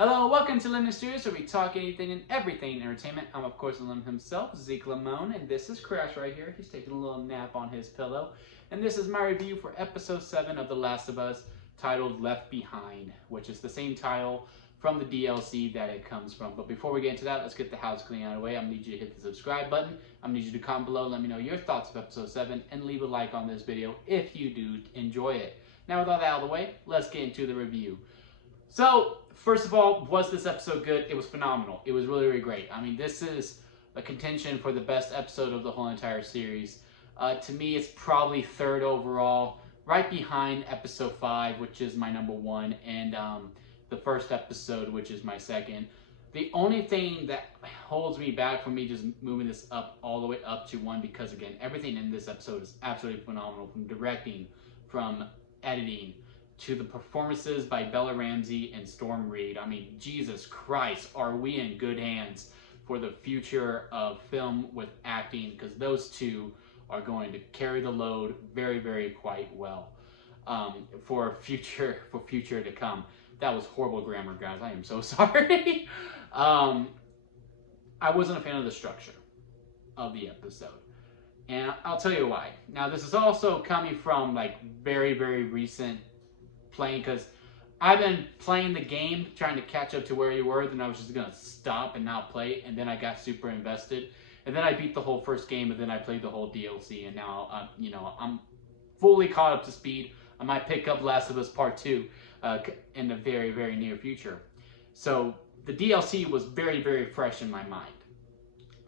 Hello, welcome to Lemon Studios, where we talk anything and everything entertainment. I'm, of course, Lemon himself, Zeke Lamone, and this is Crash right here. He's taking a little nap on his pillow. And this is my review for Episode 7 of The Last of Us, titled Left Behind, which is the same title from the DLC that it comes from. But before we get into that, let's get the house clean out of the way. I'm going to need you to hit the subscribe button. I'm going to need you to comment below, let me know your thoughts of Episode 7, and leave a like on this video if you do enjoy it. Now, with all that out of the way, let's get into the review. So, first of all, was this episode good? It was phenomenal. It was really, really great. I mean, this is a contention for the best episode of the whole entire series. To me, it's probably third overall, right behind episode 5, which is my number 1, and the first episode, which is my second. The only thing that holds me back from me just moving this up all the way up to 1, because again, everything in this episode is absolutely phenomenal, from directing, from editing, to the performances by Bella Ramsey and Storm Reid. I mean, Jesus Christ, are we in good hands for the future of film with acting, because those two are going to carry the load very, very quite well for future to come. That was horrible grammar, guys. I am so sorry. I wasn't a fan of the structure of the episode, and I'll tell you why. Now, this is also coming from like very, very recent playing, because I've been playing the game trying to catch up to where you were, then I was just gonna stop and not play, and then I got super invested, and then I beat the whole first game, and then I played the whole DLC, and now I'm fully caught up to speed. I might pick up Last of Us Part 2 in the very, very near future. So the DLC was very, very fresh in my mind,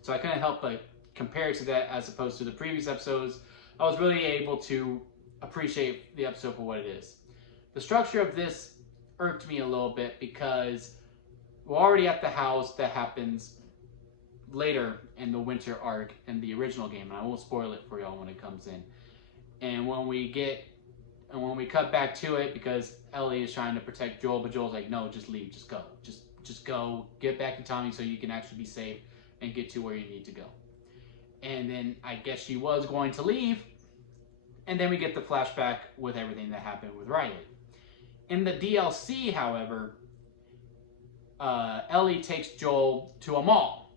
so I couldn't help but compare it to that, as opposed to the previous episodes. I was really able to appreciate the episode for what it is. The structure of this irked me a little bit, because we're already at the house that happens later in the winter arc in the original game, and I won't spoil it for y'all when it comes in. And when we cut back to it, because Ellie is trying to protect Joel, but Joel's like, no, just leave, just go. Just go, get back to Tommy so you can actually be safe and get to where you need to go. And then I guess she was going to leave, and then we get the flashback with everything that happened with Riley. In the DLC, however, Ellie takes Joel to a mall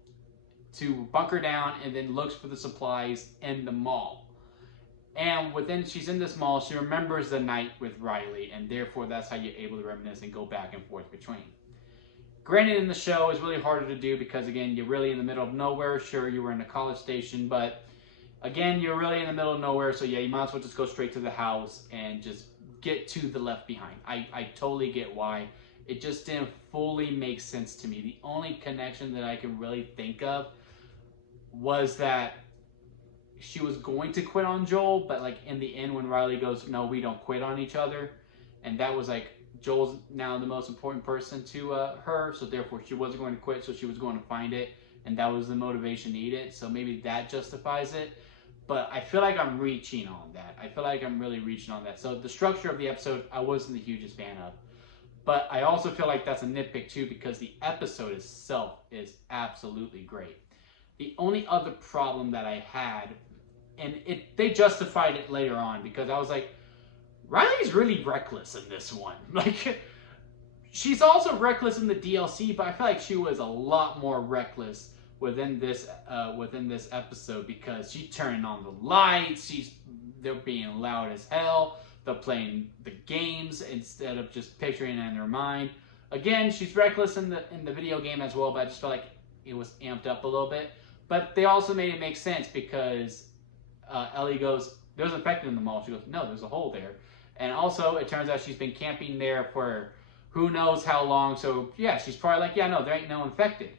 to bunker down, and then looks for the supplies in the mall. And she's in this mall, she remembers the night with Riley, and therefore that's how you're able to reminisce and go back and forth between. Granted, in the show, it's really harder to do, because again, you're really in the middle of nowhere. Sure, you were in a college station, but again, you're really in the middle of nowhere, so yeah, you might as well just go straight to the house and just get to the Left Behind. I totally get why. It just didn't fully make sense to me. The only connection that I can really think of was that she was going to quit on Joel, but like in the end, when Riley goes, no, we don't quit on each other, and that was like, Joel's now the most important person to her, so therefore she wasn't going to quit, so she was going to find it, and that was the motivation needed. So maybe that justifies it. But I feel like I'm reaching on that. I feel like I'm really reaching on that. So the structure of the episode, I wasn't the hugest fan of. But I also feel like that's a nitpick too, because the episode itself is absolutely great. The only other problem that I had, and they justified it later on, because I was like, Riley's really reckless in this one. Like, she's also reckless in the DLC, but I feel like she was a lot more reckless within this episode, because she's turning on the lights, they're being loud as hell, they're playing the games instead of just picturing it in their mind. Again, she's reckless in the video game as well, but I just felt like it was amped up a little bit. But they also made it make sense, because Ellie goes, there's an infected in the mall. She goes, no, there's a hole there. And also, it turns out she's been camping there for who knows how long, so yeah, she's probably like, yeah, no, there ain't no infected.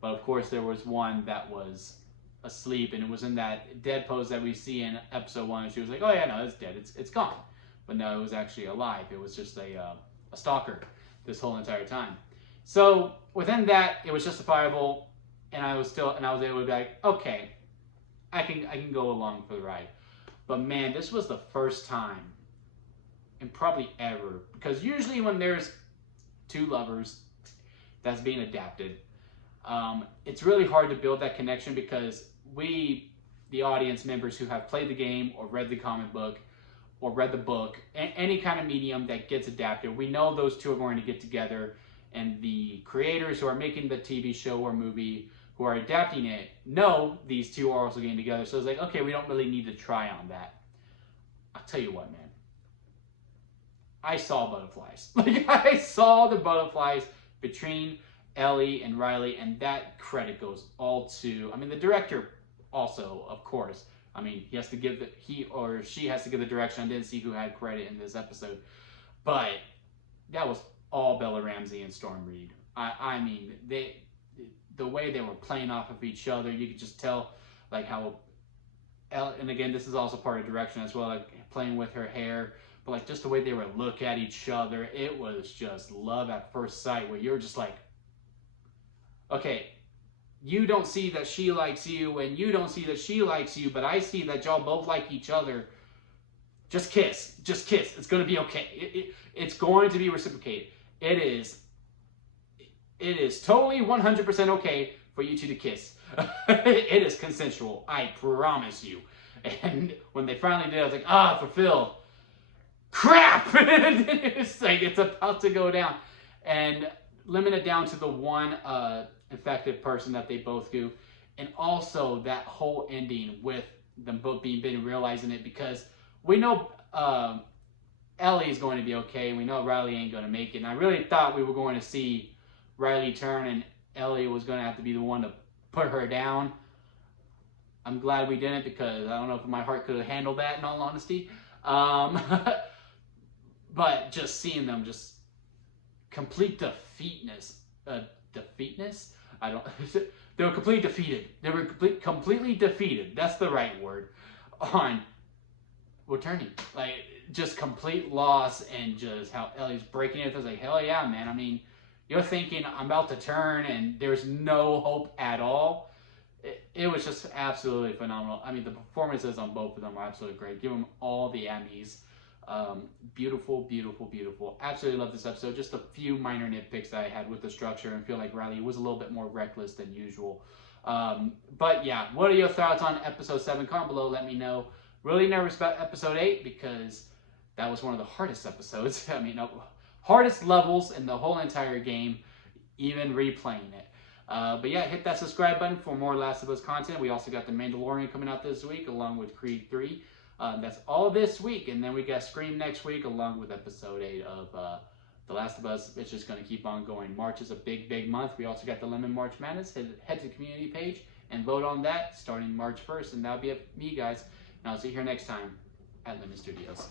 But of course, there was one that was asleep, and it was in that dead pose that we see in episode 1. And she was like, oh yeah, no, it's dead, it's gone. But no, it was actually alive. It was just a stalker this whole entire time. So within that, it was justifiable, and I was able to be like, okay, I can go along for the ride. But man, this was the first time, and probably ever, because usually when there's two lovers that's being adapted, it's really hard to build that connection, because we, the audience members who have played the game or read the comic book or read the book, any kind of medium that gets adapted, we know those two are going to get together and the creators who are making the TV show or movie, who are adapting it, know these two are also getting together. So it's like, okay, we don't really need to try on that. I'll tell you what, man. I saw butterflies. Like, I saw the butterflies between Ellie and Riley, and that credit goes all to, I mean, the director also, of course. I mean, he or she has to give the direction. I didn't see who had credit in this episode, but that was all Bella Ramsey and Storm Reed. I mean, the way they were playing off of each other, you could just tell, like, how, and again, this is also part of direction as well, like playing with her hair, but like just the way they would look at each other, it was just love at first sight, where you're just like, okay, you don't see that she likes you, and you don't see that she likes you, but I see that y'all both like each other. Just kiss. Just kiss. It's going to be okay. It's going to be reciprocated. It is totally 100% okay for you two to kiss. It is consensual. I promise you. And when they finally did, I was like, fulfilled. Crap! It's like, it's about to go down. And limit it down to the one effective person that they both do. And also that whole ending with them both being realizing it, because we know Ellie is going to be okay. We know Riley ain't going to make it. And I really thought we were going to see Riley turn and Ellie was going to have to be the one to put her down. I'm glad we didn't, because I don't know if my heart could have handled that, in all honesty. But just seeing them just complete defeatness. I don't. They were completely defeated. They were completely defeated. That's the right word. On returning, like, just complete loss, and just how Ellie's breaking it. I was like, hell yeah, man. I mean, you're thinking I'm about to turn, and there's no hope at all. It was just absolutely phenomenal. I mean, the performances on both of them are absolutely great. Give them all the Emmys. Beautiful, beautiful, beautiful. Absolutely love this episode. Just a few minor nitpicks that I had with the structure, and feel like Riley was a little bit more reckless than usual. But yeah, what are your thoughts on episode 7? Comment below, let me know. Really nervous about episode 8, because that was one of the hardest episodes. I mean, hardest levels in the whole entire game, even replaying it. But yeah, hit that subscribe button for more Last of Us content. We also got The Mandalorian coming out this week, along with Creed 3. That's all this week, and then we got Scream next week, along with episode 8 of The Last of Us. It's just going to keep on going. March is a big, big month. We also got the Lemon March Madness. Head to the community page and vote on that starting March 1st, and that'll be it for me, guys. And I'll see you here next time at Lemon Studios.